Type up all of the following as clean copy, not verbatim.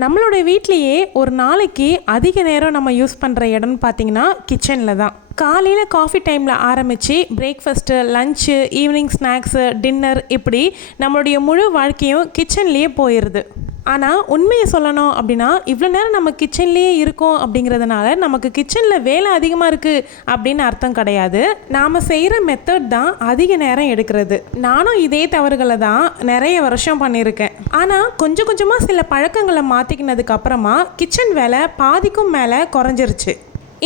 நம்மளோட வீட்லேயே ஒரு நாளைக்கு அதிக நேரம் நம்ம யூஸ் பண்ணுற இடம்னு பார்த்தீங்கன்னா கிச்சனில் தான். காலையில் காஃபி டைமில் ஆரம்பித்து breakfast, lunch, evening snacks, dinner, இப்படி நம்மளுடைய முழு வாழ்க்கையும் கிச்சன்லேயே போயிடுது. ஆனால் உண்மையை சொல்லணும் அப்படின்னா இவ்வளோ நேரம் நம்ம கிச்சன்லேயே இருக்கோம் அப்படிங்கிறதுனால நமக்கு கிச்சனில் வேலை அதிகமாக இருக்குது அப்படின்னு அர்த்தம் கிடையாது. நாம் செய்கிற மெத்தட் தான் அதிக நேரம் எடுக்கிறது. நானும் இதே தவறுகளை தான் நிறைய வருஷம் பண்ணியிருக்கேன். ஆனால் கொஞ்சம் கொஞ்சமாக சில பழக்கங்களை மாற்றிக்கினதுக்கு அப்புறமா கிச்சன் வேலை பாதிக்கும் மேலே குறைஞ்சிருச்சு.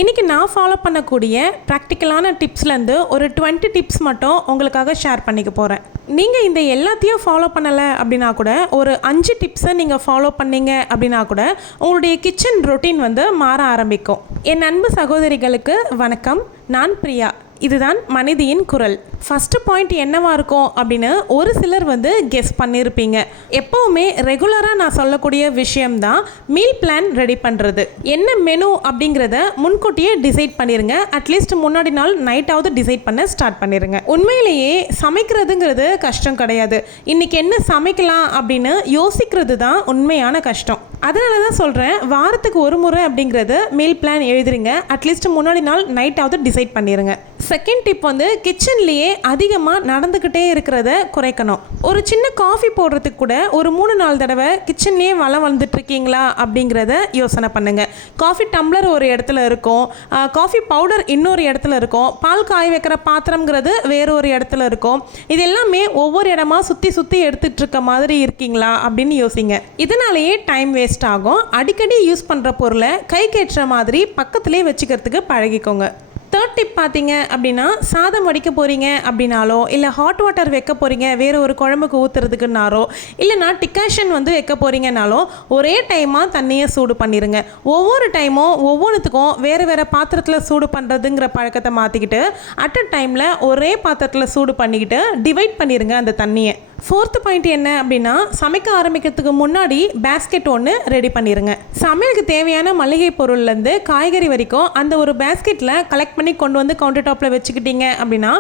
இன்றைக்கி நான் ஃபாலோ பண்ணக்கூடிய ப்ராக்டிக்கலான டிப்ஸ்லேருந்து ஒரு 20 டிப்ஸ் மட்டும் உங்களுக்காக ஷேர் பண்ணிக்க போகிறேன். நீங்கள் இந்த எல்லாத்தையும் ஃபாலோ பண்ணலை அப்படின்னா கூட ஒரு 5 டிப்ஸை நீங்கள் ஃபாலோ பண்ணீங்க அப்படின்னா கூட உங்களுடைய கிச்சன் ரொட்டீன் மாற ஆரம்பிக்கும். என் அன்பு சகோதரிகளுக்கு வணக்கம். நான் பிரியா. இதுதான் மனிதியின் குரல். ஃபஸ்ட்டு பாயிண்ட் என்னவா இருக்கும் அப்படின்னு ஒரு சிலர் கெஸ் பண்ணியிருப்பீங்க. எப்போவுமே ரெகுலராக நான் சொல்லக்கூடிய விஷயம்தான் மீல் பிளான் ரெடி பண்ணுறது. என்ன மெனு அப்படிங்கிறத முன்கூட்டியே டிசைட் பண்ணிடுங்க. அட்லீஸ்ட் முன்னாடி நாள் நைட்டாவது டிசைட் பண்ண ஸ்டார்ட் பண்ணிடுங்க. உண்மையிலேயே சமைக்கிறதுங்கிறது கஷ்டம் கிடையாது. இன்றைக்கி என்ன சமைக்கலாம் அப்படின்னு யோசிக்கிறது தான் உண்மையான கஷ்டம். அதனால தான் சொல்கிறேன், வாரத்துக்கு ஒரு முறை அப்படிங்கிறது மீல் பிளான் எழுதுறீங்க. அட்லீஸ்ட் முன்னாடி நாள் நைட்டாவது டிசைட் பண்ணிடுங்க. செகண்ட் டிப் கிச்சன்லேயே அதிகமாக நடந்துக்கிட்டே இருக்கிறத குறைக்கணும். ஒரு சின்ன காஃபி போடுறதுக்கு கூட ஒரு 3-4 தடவை கிச்சன்லேயே வந்துட்டுருக்கீங்களா அப்படிங்கிறத யோசனை பண்ணுங்கள். காஃபி டம்ளர் ஒரு இடத்துல இருக்கும், காஃபி பவுடர் இன்னொரு இடத்துல இருக்கும், பால் காய வைக்கிற பாத்திரங்கிறது வேற ஒரு இடத்துல இருக்கும். இது எல்லாமே ஒவ்வொரு இடமா சுற்றி சுற்றி எடுத்துகிட்டு இருக்க மாதிரி இருக்கீங்களா அப்படின்னு யோசிங்க. இதனாலேயே டைம் வேஸ்ட் ஆகும். அடிக்கடி யூஸ் பண்ணுற பொருளை கைக்கேற்ற மாதிரி பக்கத்துலேயே வச்சுக்கிறதுக்கு பழகிக்கோங்க. தேர்ட் டிப் பார்த்தீங்க அப்படின்னா, சாதம் வடிக்க போகிறீங்க அப்படின்னாலோ, இல்லை ஹாட் வாட்டர் வைக்க போகிறீங்க வேறு ஒரு குழம்புக்கு ஊற்றுறதுக்குனாலோ, இல்லைனா டிகாஷன் வைக்க போகிறீங்கனாலோ ஒரே டைமாக தண்ணியை சூடு பண்ணிடுங்க. ஒவ்வொரு டைமும் ஒவ்வொன்றுத்துக்கும் வேறு வேறு பாத்திரத்தில் சூடு பண்ணுறதுங்கிற பழக்கத்தை மாற்றிக்கிட்டு அட் அ டைமில் ஒரே பாத்திரத்தில் சூடு பண்ணிக்கிட்டு டிவைட் பண்ணிடுங்க அந்த தண்ணியை. ஃபோர்த்து பாயிண்ட் என்ன அப்படின்னா, சமைக்க ஆரம்பிக்கிறதுக்கு முன்னாடி பேஸ்கெட் ஒன்று ரெடி பண்ணிடுங்க. சமையலுக்கு தேவையான மளிகை பொருள்லேருந்து காய்கறி வரைக்கும் அந்த ஒரு பேஸ்கெட்டில் கலெக்ட் பண்ணி கொண்டு கவுண்டர் டாப்பில் வச்சுக்கிட்டீங்க அப்படின்னா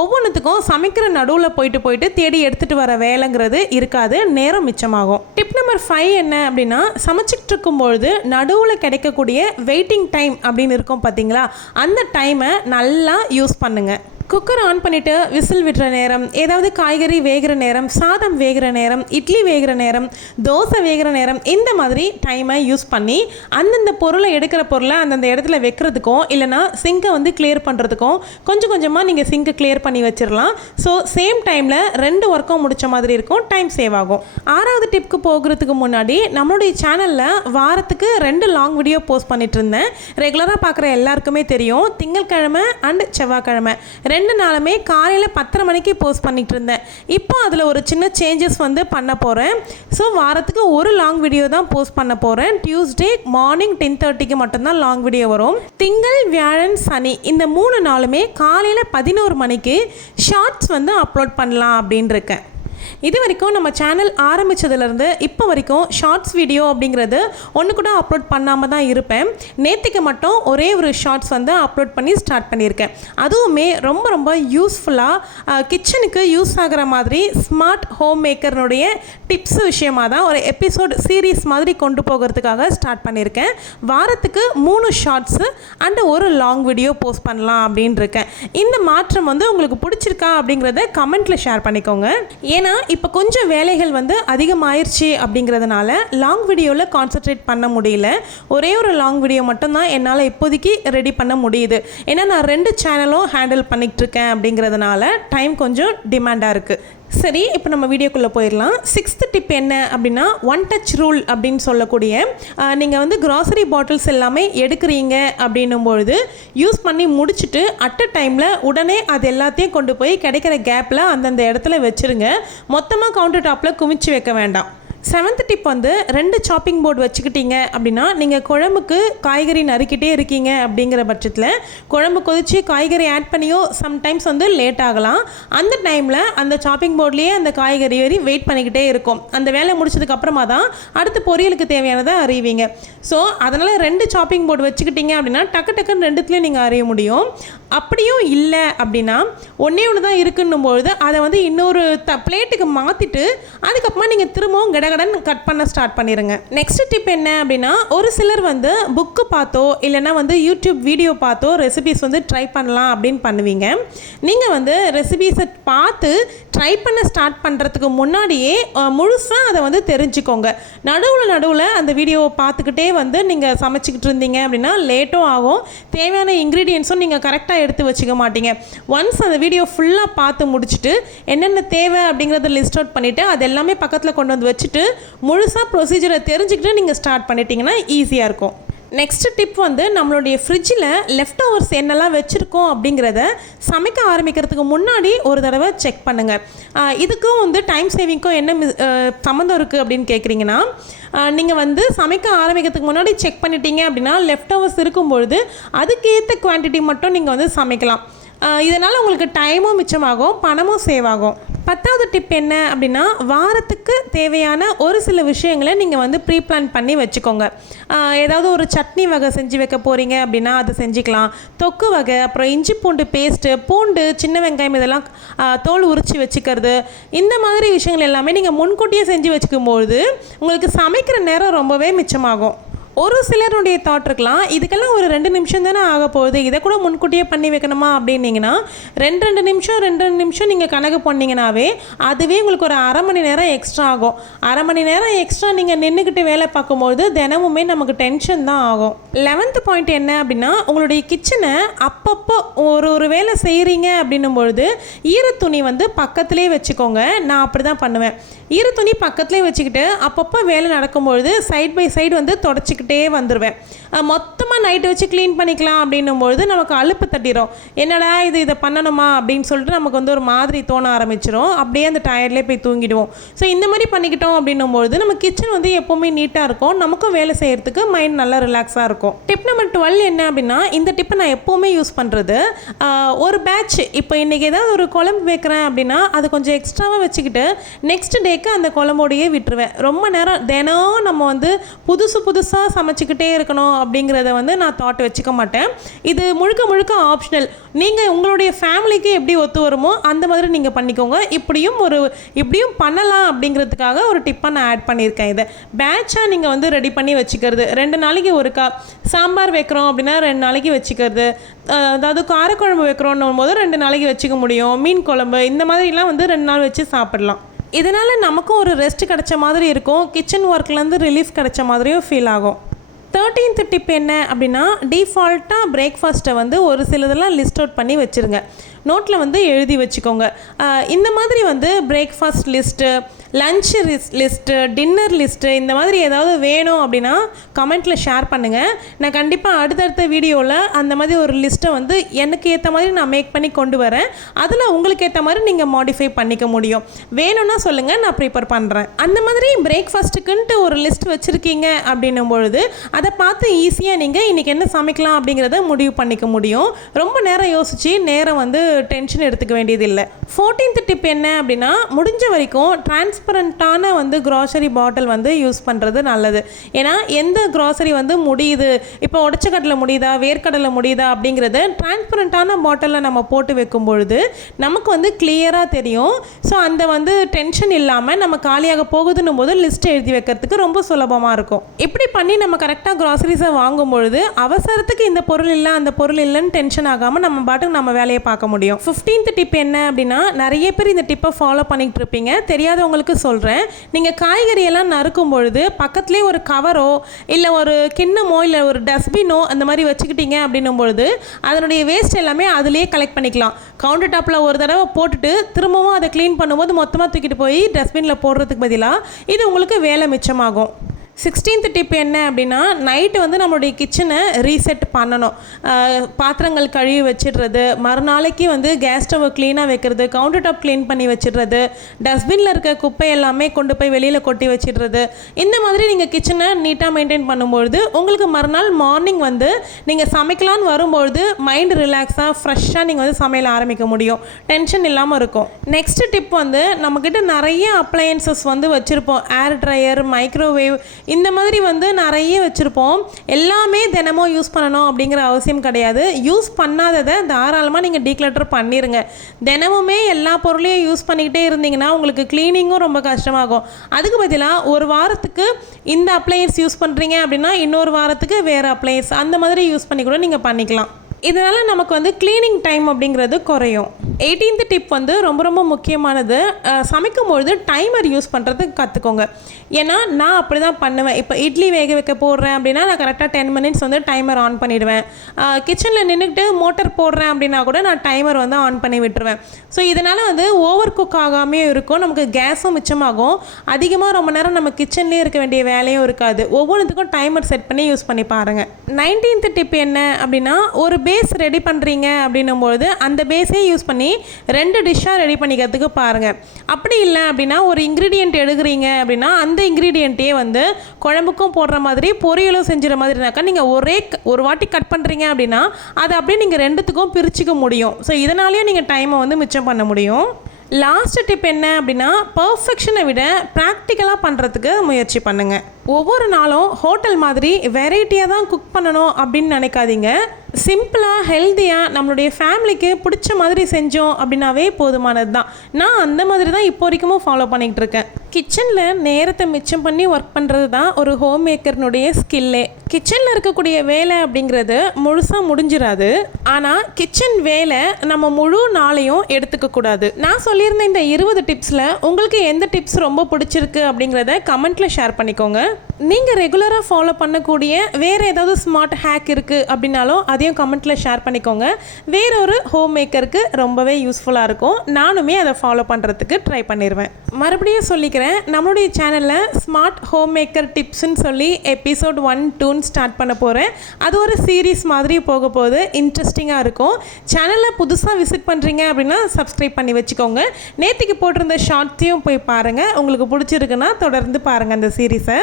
ஒவ்வொன்றுத்துக்கும் சமைக்கிற நடுவில் போயிட்டு தேடி எடுத்துகிட்டு வர வேலைங்கிறது இருக்காது, நேரம் மிச்சமாகும். டிப் நம்பர் 5 என்ன அப்படின்னா, சமைச்சிக்கிட்டு இருக்கும்பொழுது நடுவில் கிடைக்கக்கூடிய வெயிட்டிங் டைம் அப்படின்னு இருக்கும் பார்த்தீங்களா, அந்த டைமை நல்லா யூஸ் பண்ணுங்கள். குக்கர் ஆன் பண்ணிவிட்டு விசில் விடுற நேரம், ஏதாவது காய்கறி வேகிற நேரம், சாதம் வேகிற நேரம், இட்லி வேகிற நேரம், தோசை வேகிற நேரம், இந்த மாதிரி டைமை யூஸ் பண்ணி அந்தந்த பொருளை எடுக்கிற பொருளை அந்தந்த இடத்துல வைக்கிறதுக்கும் இல்லைனா சிங்கை கிளியர் பண்ணுறதுக்கும் கொஞ்சம் கொஞ்சமாக நீங்கள் சிங்கை கிளியர் பண்ணி வச்சிடலாம். ஸோ சேம் டைமில் 2 ஒர்க்கும் முடித்த மாதிரி இருக்கும், டைம் சேவ் ஆகும். 6வது டிப்க்கு போகிறதுக்கு முன்னாடி நம்மளுடைய சேனலில் வாரத்துக்கு 2 லாங் வீடியோ போஸ்ட் பண்ணிட்டு இருந்தேன். ரெகுலராக பார்க்குற எல்லாருக்குமே தெரியும், திங்கட்கிழமை அண்ட் செவ்வாய்க்கிழமை 2 நாளுமே காலையில் 10:30 மணிக்கு போஸ்ட் பண்ணிட்டு இருந்தேன். இப்போ அதில் ஒரு சின்ன சேஞ்சஸ் பண்ண போகிறேன். ஸோ வாரத்துக்கு ஒரு லாங் வீடியோ தான் போஸ்ட் பண்ண போகிறேன். டியூஸ்டே மார்னிங் 10:30க்கு மட்டும்தான் லாங் வீடியோ வரும். திங்கள், வியாழன், சனி இந்த 3 நாளுமே காலையில் 11 மணிக்கு ஷார்ட்ஸ் அப்லோட் பண்ணலாம் அப்படின்னு இருக்கேன். இது வரைக்கும் நம்ம சேனல் ஆரம்பித்ததுலேருந்து இப்போ வரைக்கும் ஷார்ட்ஸ் வீடியோ அப்படிங்கிறது ஒன்று கூட அப்லோட் பண்ணாமல் தான் இருப்பேன். நேற்றுக்கு மட்டும் ஒரே ஒரு ஷார்ட்ஸ் அப்லோட் பண்ணி ஸ்டார்ட் பண்ணியிருக்கேன். அதுவுமே ரொம்ப ரொம்ப யூஸ்ஃபுல்லாக கிச்சனுக்கு யூஸ் ஆகிற மாதிரி ஸ்மார்ட் ஹோம் மேக்கர்னுடைய டிப்ஸ் விஷயமாக தான் ஒரு எபிசோட் சீரீஸ் மாதிரி கொண்டு போகிறதுக்காக ஸ்டார்ட் பண்ணியிருக்கேன். வாரத்துக்கு 3 ஷார்ட்ஸு அண்ட் ஒரு லாங் வீடியோ போஸ்ட் பண்ணலாம் அப்படின்னு இருக்கேன். இந்த மாற்றம் உங்களுக்கு பிடிச்சிருக்கா அப்படிங்கிறத கமெண்ட்டில் ஷேர் பண்ணிக்கோங்க. ஏன்னா இப்போ கொஞ்சம் வேலைகள் அதிகமாயிருச்சு அப்படிங்கிறதுனால லாங் வீடியோவில் கான்சன்ட்ரேட் பண்ண முடியல. ஒரே ஒரு லாங் வீடியோ மட்டும்தான் என்னால் இப்போதைக்கு ரெடி பண்ண முடியுது. ஏன்னா நான் 2 சேனலும் ஹேண்டில் பண்ணிகிட்டு இருக்கேன் அப்படிங்கிறதுனால டைம் கொஞ்சம் டிமாண்டாக இருக்குது. சரி, இப்போ நம்ம வீடியோக்குள்ளே போயிடலாம். 6th டிப் என்ன அப்படின்னா, 1 டச் ரூல் அப்படின்னு சொல்லக்கூடிய, நீங்கள் க்ராசரி பாட்டில்ஸ் எல்லாமே எடுக்கிறீங்க அப்படின்னும்பொழுது யூஸ் பண்ணி முடிச்சுட்டு அட் அ டைமில் உடனே அது எல்லாத்தையும் கொண்டு போய் கிடைக்கிற கேப்பில் அந்தந்த இடத்துல வச்சுருங்க. மொத்தமாக கவுண்டர் டாப்பில் குமிச்சு வைக்க வேண்டாம். 7th டிப் 2 சாப்பிங் போர்டு வச்சுக்கிட்டீங்க அப்படின்னா, நீங்கள் குழம்புக்கு காய்கறி நறுக்கிட்டே இருக்கீங்க அப்படிங்கிற பட்சத்தில் குழம்பு கொதித்து காய்கறி ஆட் பண்ணியோ சம்டைம்ஸ் லேட் ஆகலாம். அந்த டைமில் அந்த சாப்பிங் போர்ட்லேயே அந்த காய்கறி வெயிட் பண்ணிக்கிட்டே இருக்கும். அந்த வேலை முடிச்சதுக்கப்புறமா தான் அடுத்து பொரியலுக்கு தேவையானதை அறிவிங்க. ஸோ அதனால் 2 சாப்பிங் போர்டு வச்சுக்கிட்டிங்க அப்படின்னா டக்குன்னு 2த்துலேயும் நீங்கள் அரைய முடியும். அப்படியும் இல்லை அப்படின்னா ஒன்றே ஒன்று தான் இருக்குன்னும்பொழுது அதை வந்து இன்னொரு பிளேட்டுக்கு மாற்றிட்டு அதுக்கப்புறமா நீங்கள் திரும்பவும் கடகடன் கட் பண்ண ஸ்டார்ட் பண்ணிடுங்க. நெக்ஸ்ட் டிப் என்ன அப்படின்னா, ஒரு சிலர் வந்து புக்கு பார்த்தோ இல்லைன்னா வந்து யூடியூப் வீடியோ பார்த்தோ ரெசிபீஸ் வந்து ட்ரை பண்ணலாம் அப்படின்னு பண்ணுவீங்க. நீங்கள் வந்து ரெசிபீஸை பார்த்து ட்ரை பண்ண ஸ்டார்ட் பண்ணுறதுக்கு முன்னாடியே முழுசாக அதை வந்து தெரிஞ்சுக்கோங்க. நடுவில் அந்த வீடியோவை பார்த்துக்கிட்டே வந்து நீங்கள் சமைச்சிக்கிட்டு இருந்தீங்க அப்படின்னா லேட்டும் ஆகும், தேவையான இன்க்ரீடியன்ஸும் நீங்கள் கரெக்டாக எடுத்து வச்சுக்க மாட்டீங்க. ஒன்ஸ் அந்த வீடியோ ஃபுல்லாக பார்த்து முடிச்சுட்டு என்னென்ன தேவை அப்படிங்கிறத லிஸ்ட் அவுட் பண்ணிவிட்டு அது எல்லாமே பக்கத்தில் கொண்டு வந்து வச்சுட்டு முழுசாக ப்ரொசீஜரை தெரிஞ்சுக்கிட்டு நீங்கள் ஸ்டார்ட் பண்ணிட்டீங்கன்னா ஈஸியாக இருக்கும். நெக்ஸ்ட் டிப் வந்து நம்மளுடைய ஃப்ரிட்ஜில் லெஃப்ட் ஓவர்ஸ் என்னெல்லாம் வச்சுருக்கோம் அப்படிங்கிறத சமைக்க ஆரம்பிக்கிறதுக்கு முன்னாடி ஒரு தடவை செக் பண்ணுங்கள். இதுக்கும் வந்து டைம் சேவிங்க்கும் என்ன சம்மந்தம் இருக்குது அப்படின்னு கேட்குறீங்கன்னா, நீங்கள் வந்து சமைக்க ஆரம்பிக்கிறதுக்கு முன்னாடி செக் பண்ணிட்டீங்க அப்படின்னா லெஃப்ட் ஓவர்ஸ் இருக்கும்பொழுது அதுக்கேற்ற குவான்டிட்டி மட்டும் நீங்கள் வந்து சமைக்கலாம். இதனால் உங்களுக்கு டைமும் மிச்சமாகும், பணமும் சேவ் ஆகும். 10வது டிப் என்ன அப்படின்னா, வாரத்துக்கு தேவையான ஒரு சில விஷயங்களை நீங்கள் வந்து ப்ரீ பிளான் பண்ணி வச்சுக்கோங்க. ஏதாவது ஒரு சட்னி வகை செஞ்சு வைக்க போகிறீங்க அப்படின்னா அதை செஞ்சுக்கலாம். தொக்கு வகை, அப்புறம் இஞ்சி பூண்டு பேஸ்ட்டு, பூண்டு, சின்ன வெங்காயம் இதெல்லாம் தோல் உரித்து வச்சுக்கிறது, இந்த மாதிரி விஷயங்கள் எல்லாமே நீங்கள் முன்கூட்டியே செஞ்சு வச்சுக்கும்போது உங்களுக்கு சமைக்கிற நேரம் ரொம்பவே மிச்சமாகும். ஒரு சிலருடைய தாட் இருக்கலாம், இதுக்கெல்லாம் ஒரு 2 நிமிஷம் தானே ஆக போகுது, இதை கூட முன்கூட்டியே பண்ணி வைக்கணுமா அப்படின்னீங்கன்னா 2 நிமிஷம் நீங்கள் கணக்கு பண்ணிங்கனாவே அதுவே உங்களுக்கு ஒரு அரை மணி நேரம் எக்ஸ்ட்ரா ஆகும். அரை மணி நேரம் எக்ஸ்ட்ரா நீங்கள் நின்றுக்கிட்டு வேலை பார்க்கும்போது தினமுமே நமக்கு டென்ஷன் தான் ஆகும். 11th பாயிண்ட் என்ன அப்படின்னா, உங்களுடைய கிச்சனை அப்பப்போ ஒரு வேலை செய்கிறீங்க அப்படின்னும் பொழுது ஈரத்துணி வந்து பக்கத்துலேயே வச்சுக்கோங்க. நான் அப்படி தான் பண்ணுவேன். ஈரத்துணி பக்கத்துலேயே வச்சுக்கிட்டு அப்பப்போ வேலை நடக்கும்பொழுது சைட் பை சைடு வந்து தொடச்சிக்கிட்டே வந்துடுவேன். மொத்தமாக நைட்டு வச்சு க்ளீன் பண்ணிக்கலாம் அப்படின்னும்பொழுது நமக்கு அலுப்பு தட்டிடும். என்னடா இதை பண்ணணுமா அப்படின்னு சொல்லிட்டு நமக்கு வந்து ஒரு மாதிரி தோண ஆரம்பிச்சிடும். அப்படியே அந்த டயர்ட்லேயே போய் தூங்கிடுவோம். ஸோ இந்த மாதிரி பண்ணிக்கிட்டோம் அப்படின்னும்பொழுது நம்ம கிச்சன் வந்து எப்போவுமே நீட்டாக இருக்கும், நமக்கும் வேலை செய்கிறதுக்கு மைண்ட் நல்லா ரிலாக்ஸாக இருக்கும். டிப் நம்பர் 12 என்ன அப்படின்னா, இந்த டிப்பை நான் எப்போவுமே யூஸ் பண்ணுறது, ஒரு பேட்ச் இப்போ இன்றைக்கி ஏதாவது ஒரு குழம்பு வைக்கிறேன் அப்படின்னா அது கொஞ்சம் எக்ஸ்ட்ராவாக வச்சுக்கிட்டு நெக்ஸ்ட் டேக்கு அந்த குழம்போடையே விட்டுருவேன். ரொம்ப நேரம் தினம் நம்ம வந்து புதுசாக சமைச்சிக்கிட்டே இருக்கணும் அப்படிங்கிறத வந்து நான் தாட் வச்சுக்க மாட்டேன். இது முழுக்க ஆப்ஷனல். நீங்கள் உங்களுடைய ஃபேமிலிக்கு எப்படி ஒத்து வருமோ அந்த மாதிரி நீங்கள் பண்ணிக்கோங்க. இப்படியும் பண்ணலாம் அப்படிங்கிறதுக்காக ஒரு டிப்பை நான் ஆட் பண்ணியிருக்கேன். இதை பேட்சாக நீங்கள் வந்து ரெடி பண்ணி வச்சுக்கிறது. 2 நாளைக்கு ஒருக்கா சாம்பார் வைக்கிறோம் அப்படின்னா 2 நாளைக்கு வச்சுக்கிறது. அதாவது காரக்குழம்பு வைக்கிறோன்னும் போது 2 நாளைக்கு வச்சுக்க முடியும். மீன் குழம்பு இந்த மாதிரிலாம் வந்து 2 நாள் வச்சு சாப்பிடலாம். இதனால் நமக்கும் ஒரு ரெஸ்ட் கிடைச்ச மாதிரி இருக்கும், கிச்சன் ஒர்க்லேருந்து ரிலீஃப் கிடைச்ச மாதிரியும் ஃபீல் ஆகும். 13th டிப் என்ன அப்படின்னா, டிஃபால்ட்டாக பிரேக்ஃபாஸ்ட்டை வந்து ஒரு சிலதெல்லாம் லிஸ்ட் அவுட் பண்ணி வச்சுருங்க. நோட்டில் வந்து எழுதி வச்சுக்கோங்க. இந்த மாதிரி வந்து breakfast list, lunch list, dinner list இந்த மாதிரி ஏதாவது வேணும் அப்படின்னா கமெண்ட்டில் ஷேர் பண்ணுங்கள். நான் கண்டிப்பாக அடுத்தடுத்த வீடியோவில் அந்த மாதிரி ஒரு லிஸ்ட்டை வந்து எனக்கு ஏற்ற மாதிரி நான் மேக் பண்ணி கொண்டு வரேன். அதில் உங்களுக்கு ஏற்ற மாதிரி நீங்கள் மாடிஃபை பண்ணிக்க முடியும். வேணும்னா சொல்லுங்கள், நான் ப்ரிப்பேர் பண்ணுறேன். அந்த மாதிரி பிரேக்ஃபாஸ்ட்டுக்குன்ட்டு ஒரு லிஸ்ட் வச்சுருக்கீங்க அப்படின்னும் பொழுது அதை பார்த்து ஈஸியாக நீங்கள் இன்றைக்கி என்ன சமைக்கலாம் அப்படிங்கிறத முடிவு பண்ணிக்க முடியும். ரொம்ப நேரம் யோசித்து நேரம் வந்து டென்ஷன் எடுத்துக்க வேண்டியதில்லை. 14th டிப் என்ன அப்படின்னா, முடிஞ்ச வரைக்கும் டிரான்ஸ்பரண்ட்டான வந்து க்ராசரி பாட்டில் வந்து யூஸ் பண்ணுறது நல்லது. ஏன்னா எந்த க்ராசரி வந்து முடியுது, இப்போ உடச்சக்கடலை முடியுதா வேர்க்கடலை முடியுதா அப்படிங்கிறது டிரான்ஸ்பரண்ட்டான பாட்டிலில் நம்ம போட்டு வைக்கும் பொழுது நமக்கு வந்து கிளியராக தெரியும். ஸோ அந்த வந்து டென்ஷன் இல்லாமல் நம்ம காலியாக போகுதுன்னும் போது லிஸ்ட் எழுதி வைக்கிறதுக்கு ரொம்ப சுலபமாக இருக்கும். இப்படி பண்ணி நம்ம கரெக்டாக க்ராசரிஸை வாங்கும் பொழுது அவசரத்துக்கு இந்த பொருள் இல்லை அந்த பொருள் இல்லைன்னு டென்ஷன் ஆகாமல் நம்ம பாட்டுக்கு நம்ம வேலையை பார்க்க முடியும். 15th டிப் என்ன அப்படின்னா, நிறைய பேர் இந்த டிப்பை ஃபாலோ பண்ணிகிட்டு இருப்பீங்க, தெரியாதவங்களுக்கு சொல்கிறேன். நீங்கள் காய்கறியெல்லாம் நறுக்கும் பொழுது பக்கத்துலேயே ஒரு கவரோ இல்லை ஒரு கிண்ணமோ இல்லை ஒரு டஸ்ட்பினோ அந்த மாதிரி வச்சுக்கிட்டீங்க அப்படின்னும் பொழுது அதனுடைய வேஸ்ட் எல்லாமே அதிலே கலெக்ட் பண்ணிக்கலாம். கவுண்டர் டாப்பில் ஒரு தடவை போட்டுட்டு திரும்பவும் அதை க்ளீன் பண்ணும்போது மொத்தமாக தூக்கிட்டு போய் டஸ்ட்பினில் போடுறதுக்கு பதிலாக இது உங்களுக்கு வேலை மிச்சமாகும். 16th டிப் என்ன அப்படின்னா, நைட்டு வந்து நம்மளுடைய கிச்சனை ரீசெட் பண்ணணும். பாத்திரங்கள் கழுவி வச்சிடுறது, மறுநாளைக்கு வந்து கேஸ் ஸ்டவ்வை க்ளீனாக வைக்கிறது, கவுண்டர் டாப் க்ளீன் பண்ணி வச்சிடுறது, டஸ்ட்பினில் இருக்க குப்பை எல்லாமே கொண்டு போய் வெளியில் கொட்டி வச்சிடுறது. இந்த மாதிரி நீங்கள் கிச்சனை நீட்டாக மெயின்டைன் பண்ணும்பொழுது உங்களுக்கு மறுநாள் மார்னிங் வந்து நீங்கள் சமைக்கலான்னு வரும்பொழுது மைண்ட் ரிலாக்ஸாக ஃப்ரெஷ்ஷாக நீங்கள் வந்து சமையல் ஆரம்பிக்க முடியும், டென்ஷன் இல்லாமல் இருக்கும். நெக்ஸ்ட் டிப் வந்து நம்மக்கிட்ட நிறைய அப்ளையன்சஸ் வந்து வச்சுருப்போம். ஏர் ட்ரையர், மைக்ரோவேவ், இந்த மாதிரி வந்து நிறைய வச்சுருப்போம். எல்லாமே தினமும் யூஸ் பண்ணணும் அப்படிங்கிற அவசியம் கிடையாது. யூஸ் பண்ணாததை தாராளமாக நீங்கள் டீக்ளட்டர் பண்ணிடுங்க. தினமுமே எல்லா பொருளையும் யூஸ் பண்ணிக்கிட்டே இருந்தீங்கன்னா உங்களுக்கு க்ளீனிங்கும் ரொம்ப கஷ்டமாகும். அதுக்கு பதிலாக ஒரு வாரத்துக்கு இந்த அப்ளையன்ஸ் யூஸ் பண்ணுறீங்க அப்படின்னா இன்னொரு வாரத்துக்கு வேறு அப்ளையன்ஸ் அந்த மாதிரி யூஸ் பண்ணி கூட நீங்கள் பண்ணிக்கலாம். இதனால் நமக்கு வந்து க்ளீனிங் டைம் அப்படிங்கிறது குறையும். 18th டிப் வந்து ரொம்ப ரொம்ப முக்கியமானது. சமைக்கும்பொழுது டைமர் யூஸ் பண்ணுறதுக்கு கற்றுக்கோங்க. ஏன்னா நான் அப்படி தான் பண்ணுவேன். இப்போ இட்லி வேக வைக்க போடுறேன் அப்படின்னா நான் கரெக்டாக 10 மினிட்ஸ் வந்து டைமர் ஆன் பண்ணிவிடுவேன். கிச்சனில் நின்றுக்கிட்டு மோட்டர் போடுறேன் அப்படின்னா கூட நான் டைமர் வந்து ஆன் பண்ணி விட்டுருவேன். ஸோ இதனால் வந்து ஓவர் குக் ஆகாமே இருக்கும். நமக்கு கேஸும் மிச்சமாகும். அதிகமாக ரொம்ப நேரம் நம்ம கிச்சன்லேயே இருக்க வேண்டிய வேலையும் இருக்காது. ஒவ்வொன்றுத்துக்கும் டைமர் செட் பண்ணி யூஸ் பண்ணி பாருங்கள். 19th டிப் என்ன அப்படின்னா, ஒரு பேஸ் ரெடி பண்ணுறீங்க அப்படின்னும்போது அந்த பேஸே யூஸ் பண்ணி 2 டிஷ்ஷாக ரெடி பண்ணிக்கிறதுக்கு பாருங்கள். அப்படி இல்லை அப்படின்னா ஒரு இன்க்ரீடியண்ட் எடுக்கிறீங்க அப்படின்னா அந்த இன்க்ரீடியண்ட்டே வந்து குழம்புக்கும் போடுற மாதிரி பொரியலும் செஞ்சுற மாதிரினாக்கா நீங்கள் ஒரு வாட்டி கட் பண்ணுறீங்க அப்படின்னா அதை அப்படியே நீங்கள் 2த்துக்கும் பிரிச்சுக்க முடியும். ஸோ இதனாலேயும் நீங்கள் டைமை வந்து மிச்சம் பண்ண முடியும். லாஸ்ட் டிப் என்ன அப்படின்னா, பர்ஃபெக்ஷனை விட ப்ராக்டிக்கலாக பண்ணுறதுக்கு முயற்சி பண்ணுங்கள். ஒவ்வொரு நாளும் ஹோட்டல் மாதிரி வெரைட்டியாக தான் குக் பண்ணணும் அப்படின்னு நினைக்காதீங்க. சிம்பிளாக ஹெல்த்தியாக நம்மளுடைய ஃபேமிலிக்கு பிடிச்ச மாதிரி செஞ்சோம் அப்படின்னாவே போதுமானது தான். நான் அந்த மாதிரி தான் இப்போ வரைக்கும் ஃபாலோ பண்ணிகிட்டு இருக்கேன். கிச்சனில் நேரத்தை மிச்சம் பண்ணி ஒர்க் பண்ணுறது தான் ஒரு ஹோம் மேக்கர்னுடைய ஸ்கில்லே. கிச்சனில் இருக்கக்கூடிய வேலை அப்படிங்கிறது முழுசாக முடிஞ்சிடாது. ஆனால் கிச்சன் வேலை நம்ம முழு நாளையும் எடுத்துக்கக்கூடாது. நான் சொல்லியிருந்த இந்த 20 டிப்ஸில் உங்களுக்கு எந்த டிப்ஸ் ரொம்ப பிடிச்சிருக்கு அப்படிங்கிறத கமெண்ட்டில் ஷேர் பண்ணிக்கோங்க. நீங்கள் ரெகுலராக ஃபாலோ பண்ணக்கூடிய வேறு ஏதாவது ஸ்மார்ட் ஹேக் இருக்குது அப்படின்னாலும் அதையும் கமெண்ட்டில் ஷேர் பண்ணிக்கோங்க. வேறொரு ஹோம் மேக்கருக்கு ரொம்பவே யூஸ்ஃபுல்லாக இருக்கும். நானுமே அதை ஃபாலோ பண்ணுறதுக்கு ட்ரை பண்ணிடுவேன். மறுபடியும் சொல்லிக்கிறேன், நம்மளுடைய சேனலில் ஸ்மார்ட் ஹோம் மேக்கர் டிப்ஸ்ன்னு சொல்லி எபிசோட் 1, 2 ஸ்டார்ட் பண்ண போகிறேன். அது ஒரு சீரீஸ் மாதிரி போக போது இன்ட்ரெஸ்டிங்காக இருக்கும். சேனலில் புதுசாக விசிட் பண்ணுறீங்க அப்படின்னா சப்ஸ்கிரைப் பண்ணி வச்சுக்கோங்க. நேற்றுக்கு போட்டிருந்த ஷார்ட்ஸையும் போய் பாருங்கள். உங்களுக்கு பிடிச்சிருக்குன்னா தொடர்ந்து பாருங்கள் அந்த சீரீஸை.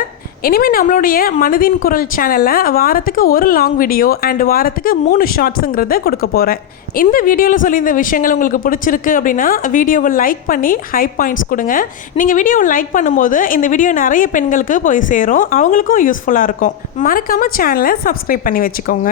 இனிமேல் நம்மளுடைய மனதின் குரல் சேனலில் வாரத்துக்கு ஒரு லாங் வீடியோ அண்ட் வாரத்துக்கு 3 ஷார்ட்ஸுங்கிறத கொடுக்க போகிறேன். இந்த வீடியோவில் சொல்லி இந்த விஷயங்கள் உங்களுக்கு பிடிச்சிருக்கு அப்படின்னா வீடியோவை லைக் பண்ணி ஹை பாயிண்ட்ஸ் கொடுங்க. நீங்கள் வீடியோவை லைக் பண்ணும்போது இந்த வீடியோ நிறைய பெண்களுக்கு போய் சேரும். அவங்களுக்கும் யூஸ்ஃபுல்லாக இருக்கும். மறக்காமல் சேனலை சப்ஸ்கிரைப் பண்ணி வச்சுக்கோங்க.